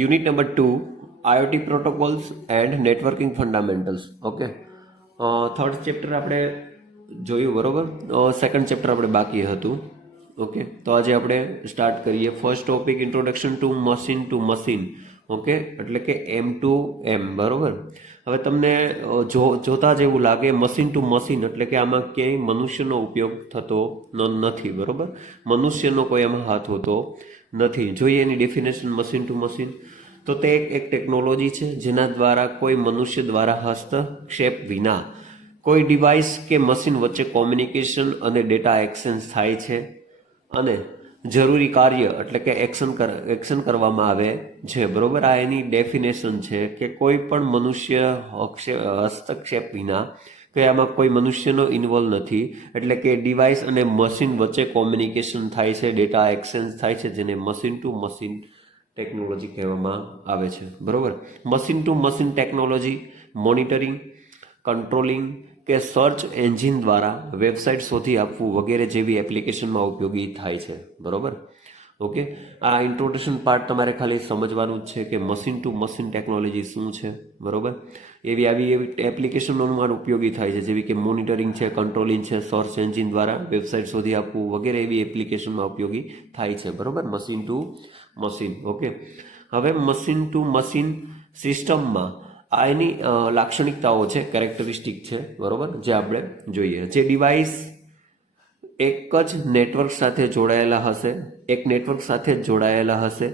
Unit number 2 IoT protocols and networking fundamentals. Okay, third chapter આપણે જોયું, બરોબર. Second chapter આપણે બાકી હતું. ઓકે, તો આજે આપણે સ્ટાર્ટ કરીએ. First topic introduction to machine. Okay, એટલે કે M2M, બરોબર. હવે તમને જોતા જ એવું લાગે મશીન ટુ મશીન એટલે કે આમાં ક્યાંય મનુષ્યનો ઉપયોગ થતો નથી, બરોબર. મનુષ્યનો કોઈ એમાં હાથ હોતો નથી. જોઈએ એની ડેફિનેશન મશીન ટુ મશીન. તો તે એક ટેકનોલોજી છે જેના દ્વારા કોઈ મનુષ્ય દ્વારા હસ્તક્ષેપ વિના કોઈ ડિવાઇસ કે મશીન વચ્ચે કોમ્યુનિકેશન અને ડેટા એક્સચેન્જ થાય છે અને જરૂરી કાર્ય એટલે કે એક્શન કરવામાં આવે છે, બરોબર. આ એની ડેફિનેશન છે કે કોઈ પણ મનુષ્ય હસ્તક્ષેપ વિના કે આમાં કોઈ મનુષ્યનો ઇન્વોલ્વ નથી, એટલે કે ડિવાઇસ અને મશીન વચ્ચે કોમ્યુનિકેશન થાય છે, ડેટા એક્સચેન્જ થાય છે, જેને મશીન ટુ મશીન ટેકનોલોજી કહેવામાં આવે છે, બરોબર. Machine to machine technology monitoring, controlling કે સર્ચ એન્જિન દ્વારા વેબસાઇટ શોધી આપવું વગેરે જેવી એપ્લિકેશનમાં ઉપયોગી થાય છે, બરોબર. ઓકે, આ ઇન્ટ્રોડક્શન પાર્ટ તમારે ખાલી સમજવાનું જ છે કે મશીન ટુ મશીન ટેકનોલોજી શું છે, બરોબર. એવી એપ્લિકેશનોમાં ઉપયોગી થાય છે, જેવી કે મોનિટરિંગ છે, કંટ્રોલિંગ છે, સર્ચ એન્જિન દ્વારા વેબસાઇટ શોધી આપવું વગેરે એવી એપ્લિકેશનમાં ઉપયોગી થાય છે, બરોબર. Machine to machine. ઓકે, હવે મશીન ટુ મશીન સિસ્ટમમાં આ એની લાક્ષણિકતાઓ છે, કેરેક્ટરિસ્ટિક છે, બરોબર, જે આપણે જોઈએ. જે ડિવાઇસ એક જ નેટવર્ક સાથે જોડાયેલા હશે,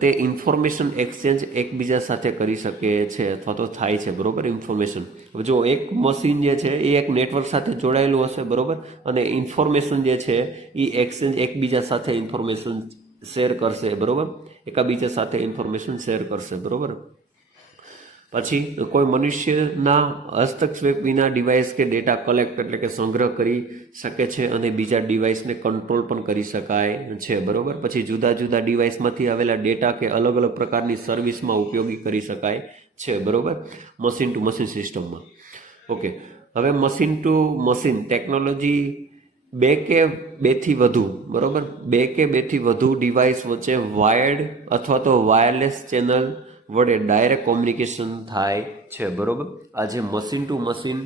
તે ઇન્ફોર્મેશન એક્સચેન્જ એકબીજા સાથે કરી શકે છે અથવા તો થાય છે, બરોબર. ઇન્ફોર્મેશન, જો એક મશીન જે છે એ એક નેટવર્ક સાથે જોડાયેલું હશે, બરોબર, અને ઇન્ફોર્મેશન જે છે એ એક્સચેન્જ એકબીજા સાથે ઇન્ફોર્મેશન શેર કરશે, બરોબર. એકબીજા સાથે ઇન્ફોર્મેશન શેર કરશે, બરોબર. પછી કોઈ મનુષ્યના હસ્તક્ષેપ વિના ડિવાઇસ કે ડેટા કલેક્ટ એટલે કે સંગ્રહ કરી શકે છે અને બીજા ડિવાઇસને કંટ્રોલ પણ કરી શકાય છે, બરોબર. પછી જુદા જુદા ડિવાઇસમાંથી આવેલા ડેટા કે અલગ અલગ પ્રકારની સર્વિસમાં ઉપયોગી કરી શકાય છે, બરોબર, મશીન ટુ મશીન સિસ્ટમમાં. ઓકે, હવે મશીન ટુ મશીન ટેકનોલોજી બે કે બેથી વધુ ડિવાઇસ વચ્ચે વાયર્ડ અથવા તો વાયરલેસ ચેનલ વડે ડાયરેક્ટ કોમ્યુનિકેશન થાય છે, બરોબર. આ જે મશીન ટુ મશીન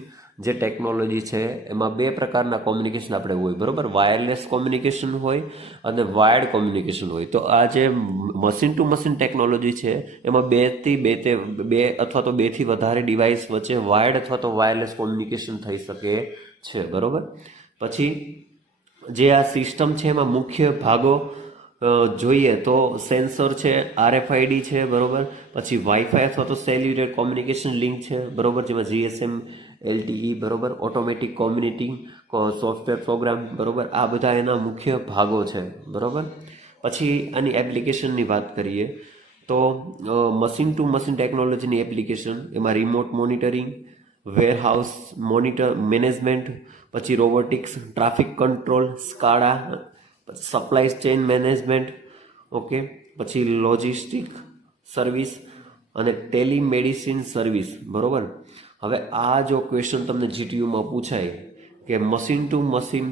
જે ટેકનોલોજી છે એમાં બે પ્રકારના કોમ્યુનિકેશન આપણે હોય, બરોબર. વાયરલેસ કોમ્યુનિકેશન હોય અને વાયર્ડ કોમ્યુનિકેશન હોય. તો આ જે મશીન ટુ મશીન ટેકનોલોજી છે એમાં બે અથવા તો બેથી વધારે ડિવાઇસ વચ્ચે વાયર્ડ અથવા તો વાયરલેસ કોમ્યુનિકેશન થઈ શકે છે, બરોબર. પછી જે આ સિસ્ટમ છે એમાં મુખ્ય ભાગો જોઈએ તો સેન્સર છે, RFID છે, બરોબર. પછી વાઈફાઈ અથવા તો સેલ્યુલર કોમ્યુનિકેશન લિંક છે, બરોબર, જેમાં GSM, LTE, બરોબર, ઓટોમેટિક કોમ્યુનિટિંગ સોફ્ટવેર પ્રોગ્રામ, બરોબર. આ બધા એના મુખ્ય ભાગો છે, બરોબર. પછી આની એપ્લિકેશનની વાત કરીએ તો મશીન ટુ મશીન ટેકનોલોજીની એપ્લિકેશન એમાં રિમોટ મોનિટરિંગ, વેરહાઉસ મેનેજમેન્ટ, પછી robotics, traffic control, SCADA, supply chain management, okay, પછી લોજિસ્ટિક સર્વિસ અને ટેલિમેડિસિન સર્વિસ, બરોબર. હવે આ જો ક્વેશ્ચન તમને GTUમાં પૂછાય કે મશીન ટુ મશીન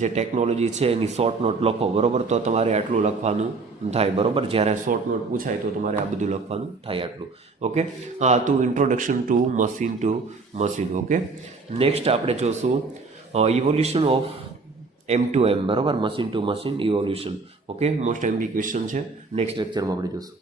જે ટેકનોલોજી છે એની શોર્ટ નોટ લખો, બરોબર, તો તમારે આટલું લખવાનું થાય, બરોબર. જ્યારે શોર્ટ નોટ પૂછાય તો તમારે આ બધું લખવાનું થાય આટલું. ઓકે, હા, તો introduction to machine. Okay, next આપણે જોશું ઇવોલ્યુશન ઓફ M2M, બરોબર, machine to machine evolution. Okay, most MB question છે, નેક્સ્ટ લેક્ચરમાં આપણે જોશું.